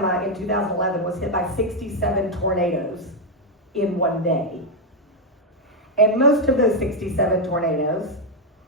Alabama in 2011 was hit by 67 tornadoes in one day. And most of those 67 tornadoes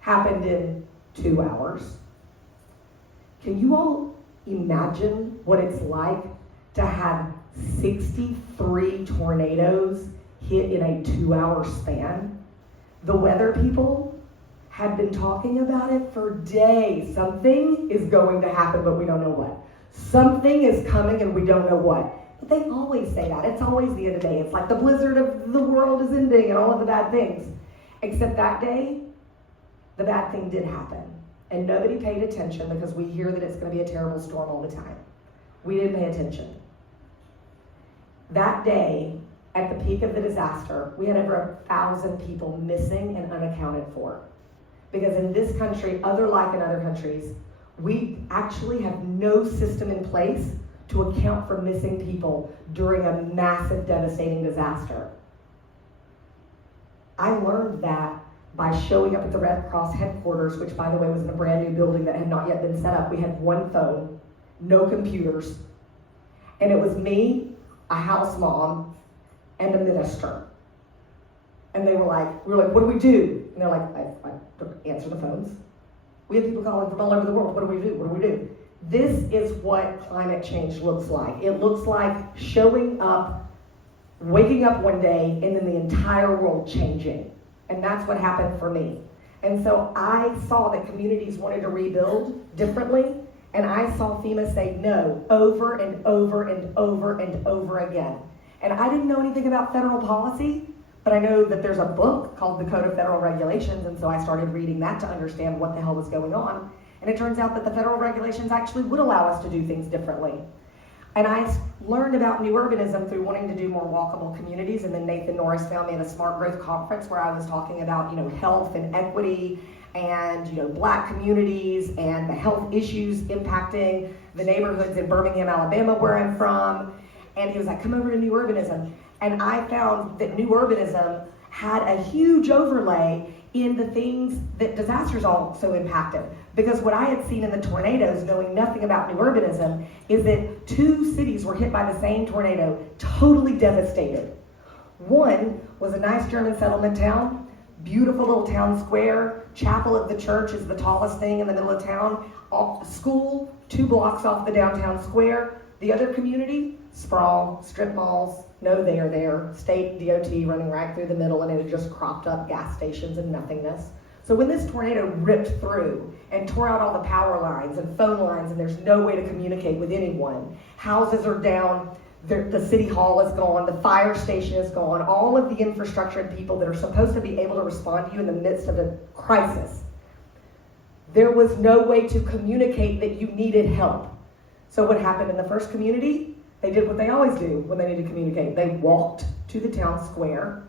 happened in 2 hours. Can you all imagine what it's like to have 63 tornadoes hit in a 2-hour span? The weather people had been talking about it for days. Something is going to happen, but we don't know what. Something is coming and we don't know what. But they always say that. It's always the end of the day. It's like the blizzard of the world is ending and all of the bad things. Except that day, the bad thing did happen. And nobody paid attention because we hear that it's going to be a terrible storm all the time. We didn't pay attention. That day, at the peak of the disaster, we had over 1,000 people missing and unaccounted for. Because in this country, like in other countries, we actually have no system in place to account for missing people during a massive, devastating disaster. I learned that by showing up at the Red Cross headquarters, which by the way was in a brand new building that had not yet been set up. We had one phone, no computers, and it was me, a house mom, and a minister. And we were like, what do we do? And they're like, I answer the phones. We have people calling from all over the world. What do we do? What do we do? This is what climate change looks like. It looks like showing up, waking up one day, and then the entire world changing. And that's what happened for me. And so I saw that communities wanted to rebuild differently, and I saw FEMA say no over and over and over and over again. And I didn't know anything about federal policy, but I know that there's a book called The Code of Federal Regulations, and so I started reading that to understand what the hell was going on. And it turns out that the federal regulations actually would allow us to do things differently. And I learned about new urbanism through wanting to do more walkable communities, and then Nathan Norris found me at a Smart Growth conference where I was talking about, health and equity and, Black communities and the health issues impacting the neighborhoods in Birmingham, Alabama, where I'm from. And he was like, come over to new urbanism. And I found that new urbanism had a huge overlay in the things that disasters also impacted. Because what I had seen in the tornadoes, knowing nothing about new urbanism, is that 2 cities were hit by the same tornado, totally devastated. One was a nice German settlement town, beautiful little town square, chapel of the church is the tallest thing in the middle of town, school 2 blocks off the downtown square. The other community, sprawl, strip malls, no there, state DOT running right through the middle, and it had just cropped up gas stations and nothingness. So when this tornado ripped through and tore out all the power lines and phone lines, and there's no way to communicate with anyone, houses are down, the city hall is gone, the fire station is gone, all of the infrastructure and people that are supposed to be able to respond to you in the midst of a crisis, there was no way to communicate that you needed help. So what happened in the first community? They did what they always do when they need to communicate. They walked to the town square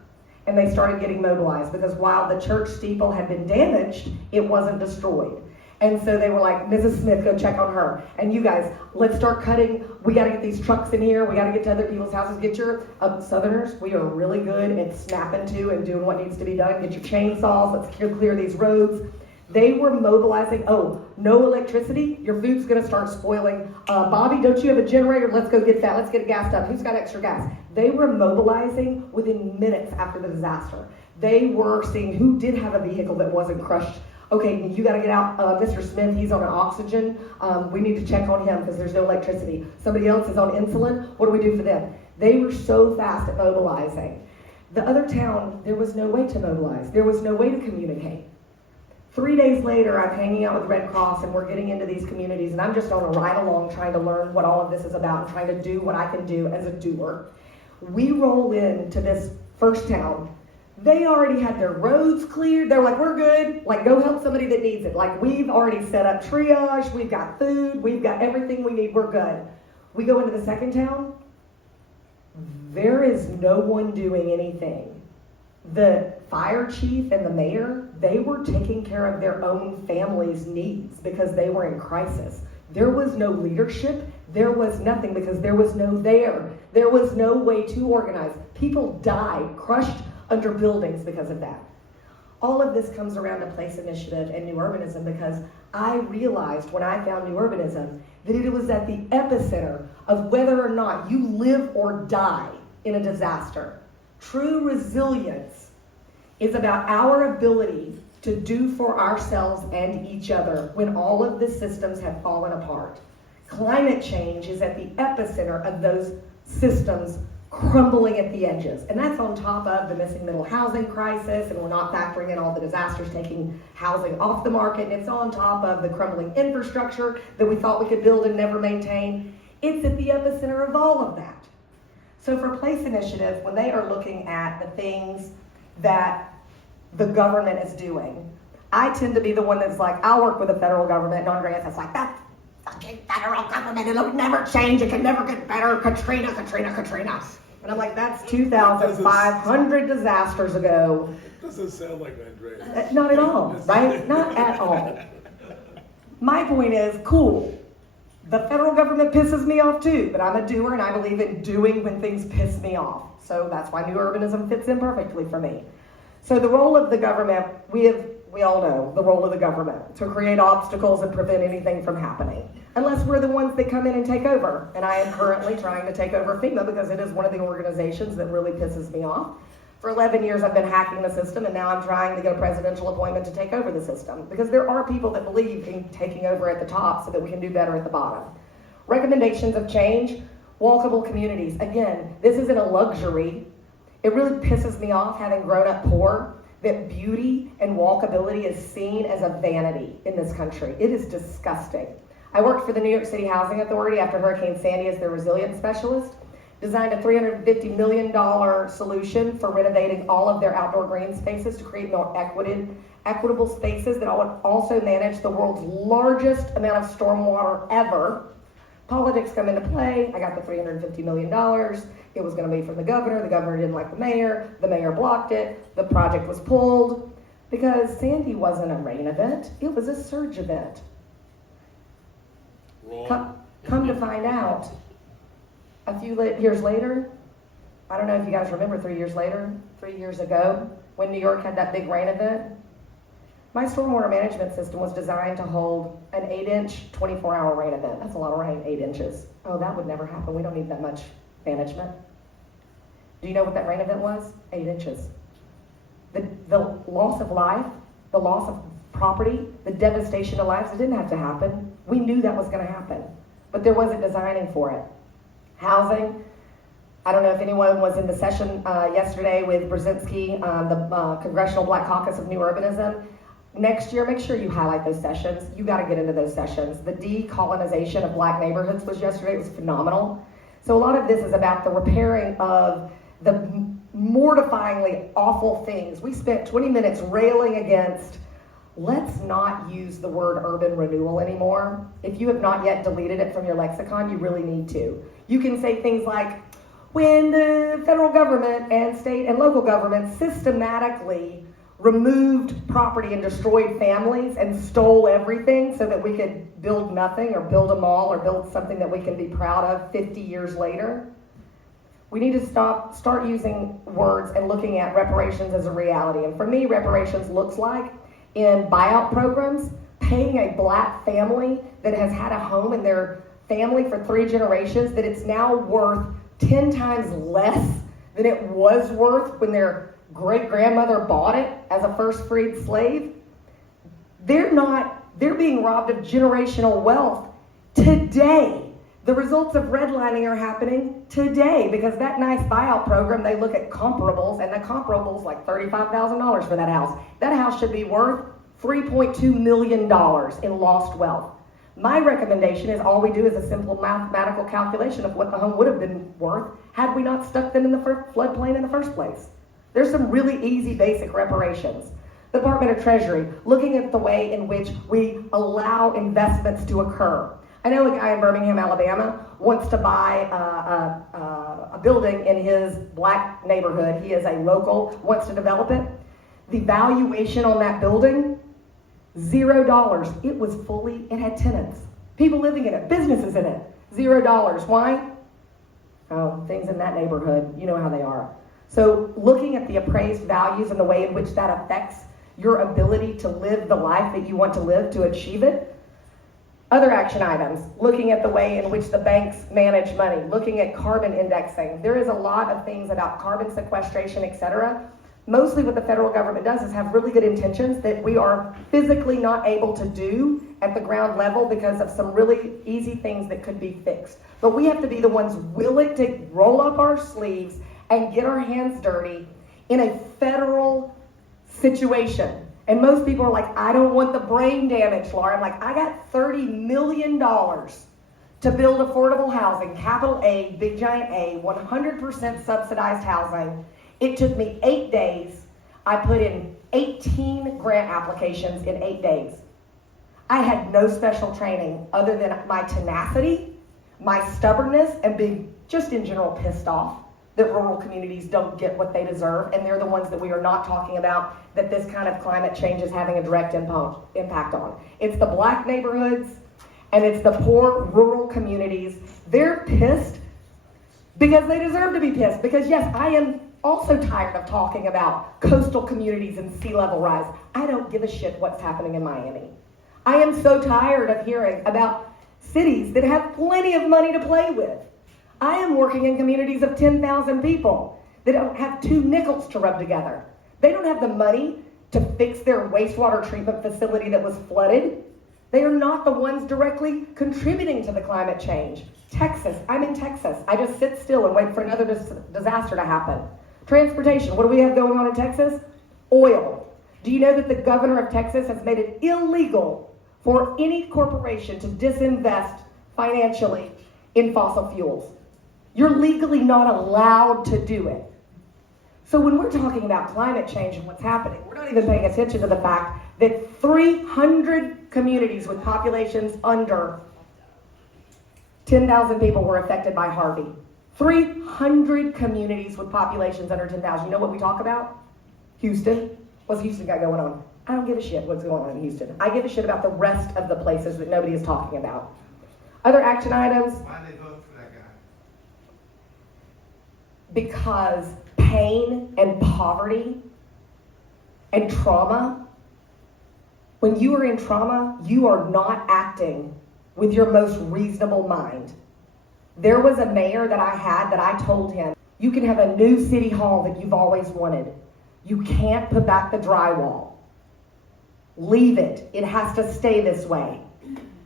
and they started getting mobilized, because while the church steeple had been damaged, it wasn't destroyed. And so they were like, Mrs. Smith, go check on her. And you guys, let's start cutting. We got to get these trucks in here. We got to get to other people's houses. Get your, Southerners, we are really good at snapping to and doing what needs to be done. Get your chainsaws. Let's clear these roads. They were mobilizing, no electricity, your food's gonna start spoiling. Bobby, don't you have a generator? Let's go get that, let's get it gassed up. Who's got extra gas? They were mobilizing within minutes after the disaster. They were seeing who did have a vehicle that wasn't crushed. Okay, you gotta get out, Mr. Smith, he's on an oxygen. We need to check on him because there's no electricity. Somebody else is on insulin, what do we do for them? They were so fast at mobilizing. The other town, there was no way to mobilize. There was no way to communicate. 3 days later, I'm hanging out with Red Cross and we're getting into these communities, and I'm just on a ride along trying to learn what all of this is about and trying to do what I can do as a doer. We roll into this first town. They already had their roads cleared. They're like, we're good. Like, go help somebody that needs it. Like, we've already set up triage. We've got food. We've got everything we need. We're good. We go into the second town. There is no one doing anything. The fire chief and the mayor, they were taking care of their own family's needs because they were in crisis. There was no leadership. There was nothing because there was no there. There was no way to organize. People died, crushed under buildings because of that. All of this comes around to place initiative and new urbanism because I realized when I found New Urbanism that it was at the epicenter of whether or not you live or die in a disaster. True resilience is about our ability to do for ourselves and each other when all of the systems have fallen apart. Climate change is at the epicenter of those systems crumbling at the edges. And that's on top of the missing middle housing crisis, and we're not factoring in all the disasters taking housing off the market, and it's on top of the crumbling infrastructure that we thought we could build and never maintain. It's at the epicenter of all of that. So for Place Initiative, when they are looking at the things that the government is doing, I tend to be the one that's like, I'll work with the federal government, and Andreas is like, that's fucking federal government, it'll never change, it can never get better, Katrina. And I'm like, that's 2,500 disasters ago. It doesn't sound like Andreas. Not at all, right? Not at all. My point is, cool, the federal government pisses me off too, but I'm a doer and I believe in doing when things piss me off. So that's why New Urbanism fits in perfectly for me. So the role of the government, we all know the role of the government, to create obstacles and prevent anything from happening. Unless we're the ones that come in and take over. And I am currently trying to take over FEMA because it is one of the organizations that really pisses me off. For 11 years I've been hacking the system, and now I'm trying to get a presidential appointment to take over the system. Because there are people that believe in taking over at the top so that we can do better at the bottom. Recommendations of change, walkable communities. Again, this isn't a luxury. It really pisses me off, having grown up poor, that beauty and walkability is seen as a vanity in this country. It is disgusting. I worked for the New York City Housing Authority after Hurricane Sandy as their resilience specialist, designed a $350 million solution for renovating all of their outdoor green spaces to create more equitable spaces that would also manage the world's largest amount of stormwater ever. Politics come into play. I got the $350 million. It was going to be from the governor. The governor didn't like the mayor blocked it. The project was pulled because Sandy wasn't a rain event. It was a surge event. Come to find out, a few years later, I don't know if you guys remember 3 years ago, when New York had that big rain event, my stormwater management system was designed to hold an 8-inch, 24-hour rain event. That's a lot of rain, 8 inches. Oh, that would never happen. We don't need that much management. Do you know what that rain event was? 8 inches. The loss of life, the loss of property, the devastation of lives, it didn't have to happen. We knew that was going to happen, but there wasn't designing for it. Housing, I don't know if anyone was in the session yesterday with Brzezinski, the Congressional Black Caucus of New Urbanism. Next year, make sure you highlight those sessions. You got to get into those sessions. The decolonization of black neighborhoods was yesterday. It was phenomenal. So a lot of this is about the repairing of the mortifyingly awful things. We spent 20 minutes railing against, let's not use the word urban renewal anymore. If you have not yet deleted it from your lexicon, you really need to. You can say things like, when the federal government and state and local government systematically removed property and destroyed families and stole everything so that we could build nothing or build a mall or build something that we can be proud of 50 years later. We need to start using words and looking at reparations as a reality. And for me, reparations looks like, in buyout programs, paying a black family that has had a home in their family for 3 generations, that it's now worth 10 times less than it was worth when their great-grandmother bought it as a first freed slave. They're being robbed of generational wealth today. The results of redlining are happening today because that nice buyout program, they look at comparables, and the comparables like $35,000 for that house. That house should be worth $3.2 million in lost wealth. My recommendation is all we do is a simple mathematical calculation of what the home would have been worth had we not stuck them in the floodplain in the first place. There's some really easy, basic reparations. The Department of Treasury, looking at the way in which we allow investments to occur. I know a guy in Birmingham, Alabama, wants to buy a building in his black neighborhood. He is a local, wants to develop it. The valuation on that building, $0. It was it had tenants, people living in it, businesses in it, $0. Why? Oh, things in that neighborhood, you know how they are. So looking at the appraised values and the way in which that affects your ability to live the life that you want to live, to achieve it, Other action items, looking at the way in which the banks manage money, looking at carbon indexing. There is a lot of things about carbon sequestration, etc. Mostly what the federal government does is have really good intentions that we are physically not able to do at the ground level because of some really easy things that could be fixed. But we have to be the ones willing to roll up our sleeves and get our hands dirty in a federal situation. And most people are like, I don't want the brain damage, Laura. I'm like, I got $30 million to build affordable housing, capital A, big giant A, 100% subsidized housing. It took me 8 days. I put in 18 grant applications in 8 days. I had no special training other than my tenacity, my stubbornness, and being just in general pissed off that rural communities don't get what they deserve, and they're the ones that we are not talking about that this kind of climate change is having a direct impact on. It's the black neighborhoods, and it's the poor rural communities. They're pissed because they deserve to be pissed, because yes, I am also tired of talking about coastal communities and sea level rise. I don't give a shit what's happening in Miami. I am so tired of hearing about cities that have plenty of money to play with. I am working in communities of 10,000 people that don't have 2 nickels to rub together. They don't have the money to fix their wastewater treatment facility that was flooded. They are not the ones directly contributing to the climate change. Texas, I'm in Texas. I just sit still and wait for another disaster to happen. Transportation, what do we have going on in Texas? Oil. Do you know that the governor of Texas has made it illegal for any corporation to disinvest financially in fossil fuels? You're legally not allowed to do it. So when we're talking about climate change and what's happening, we're not even paying attention to the fact that 300 communities with populations under 10,000 people were affected by Harvey. 300 communities with populations under 10,000. You know what we talk about? Houston. What's Houston got going on? I don't give a shit what's going on in Houston. I give a shit about the rest of the places that nobody is talking about. Other action items. Why did they vote for that guy? Because pain and poverty and trauma, when you are in trauma, you are not acting with your most reasonable mind. There was a mayor that I had that I told him, you can have a new city hall that you've always wanted. You can't put back the drywall. Leave it. It has to stay this way.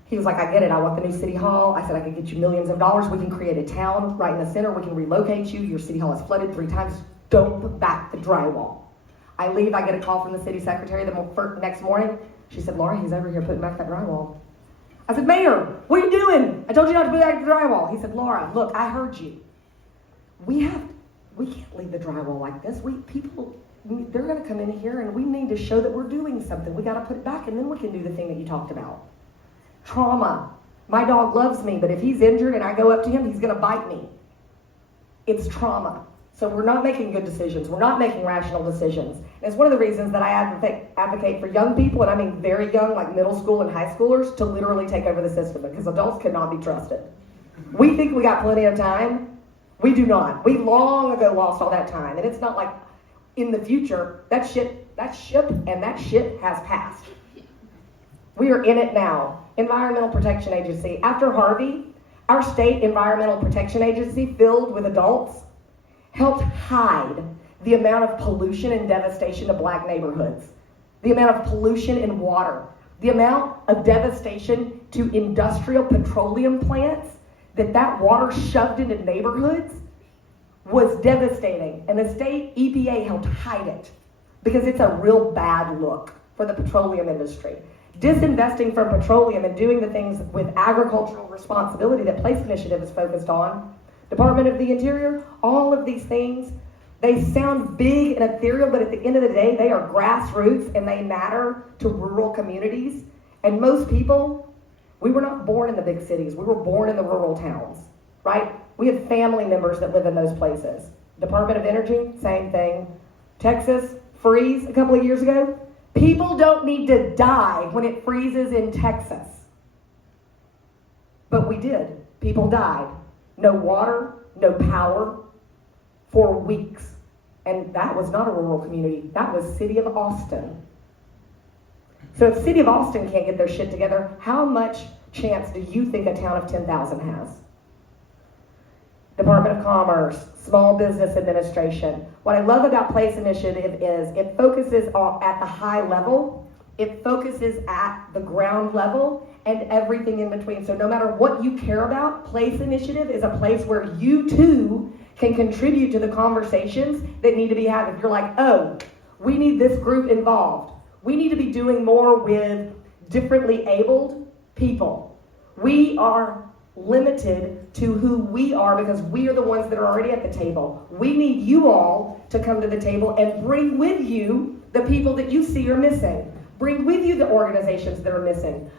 He was like, I get it. I want the new city hall. I said, I can get you millions of dollars. We can create a town right in the center. We can relocate you. Your city hall is flooded 3 times. Don't put back the drywall. I leave. I get a call from the city secretary the next morning. She said, Laura, he's over here putting back that drywall. I said, Mayor, what are you doing? I told you not to put back the drywall. He said, Laura, look, I heard you. We can't leave the drywall like this. They're going to come in here and we need to show that we're doing something. We got to put it back and then we can do the thing that you talked about. Trauma. My dog loves me, but if he's injured and I go up to him, he's going to bite me. It's trauma. So we're not making good decisions. We're not making rational decisions. And it's one of the reasons that I advocate for young people, and I mean very young, like middle school and high schoolers, to literally take over the system, because adults cannot be trusted. We think we got plenty of time. We do not. We long ago lost all that time. And it's not like in the future, that ship and that shit has passed. We are in it now. Environmental Protection Agency. After Harvey, our state Environmental Protection Agency, filled with adults, helped hide the amount of pollution and devastation to black neighborhoods, the amount of pollution in water, the amount of devastation to industrial petroleum plants that water shoved into neighborhoods was devastating. And the state EPA helped hide it because it's a real bad look for the petroleum industry. Disinvesting from petroleum and doing the things with agricultural responsibility that Place Initiative is focused on, Department of the Interior, all of these things, they sound big and ethereal, but at the end of the day, they are grassroots and they matter to rural communities. And most people, we were not born in the big cities. We were born in the rural towns, right? We have family members that live in those places. Department of Energy, same thing. Texas, freeze a couple of years ago. People don't need to die when it freezes in Texas. But we did. People died. No water, no power for weeks. And that was not a rural community. That was City of Austin. So if City of Austin can't get their shit together, how much chance do you think a town of 10,000 has? Department of Commerce, Small Business Administration. What I love about Place Initiative is it focuses at the high level, it focuses at the ground level, and everything in between. So no matter what you care about, Place Initiative is a place where you too can contribute to the conversations that need to be had. If you're like, oh, we need this group involved. We need to be doing more with differently abled people. We are limited to who we are because we are the ones that are already at the table. We need you all to come to the table and bring with you the people that you see are missing. Bring with you the organizations that are missing.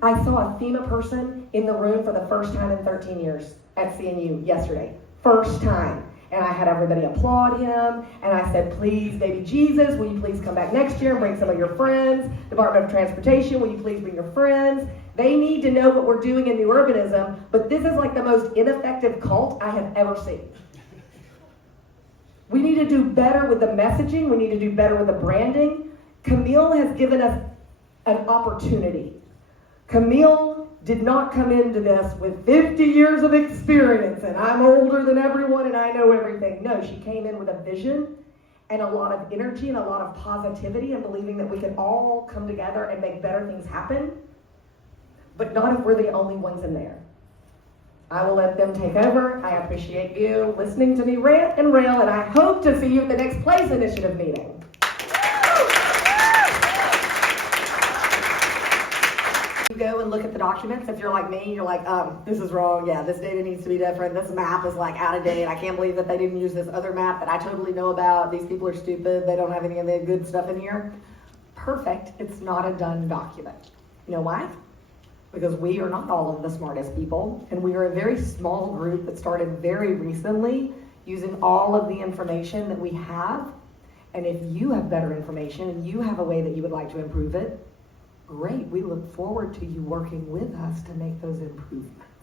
I saw a FEMA person in the room for the first time in 13 years at CNU yesterday. First time. And I had everybody applaud him, and I said, please, baby Jesus, will you please come back next year and bring some of your friends? Department of Transportation, will you please bring your friends? They need to know what we're doing in new urbanism, but this is like the most ineffective cult I have ever seen. We need to do better with the messaging. We need to do better with the branding. Camille has given us an opportunity. Camille did not come into this with 50 years of experience and I'm older than everyone and I know everything. No, she came in with a vision and a lot of energy and a lot of positivity and believing that we can all come together and make better things happen, but not if we're the only ones in there. I will let them take over. I appreciate you listening to me rant and rail, and I hope to see you at the next Place Initiative meeting. Go and look at the documents. If you're like me, you're like, this is wrong. Yeah, this data needs to be different. This map is like out of date. I can't believe that they didn't use this other map that I totally know about. These people are stupid. They don't have any of the good stuff in here. Perfect. It's not a done document. You know why? Because we are not all of the smartest people, and we are a very small group that started very recently using all of the information that we have. And if you have better information and you have a way that you would like to improve it, great. We look forward to you working with us to make those improvements.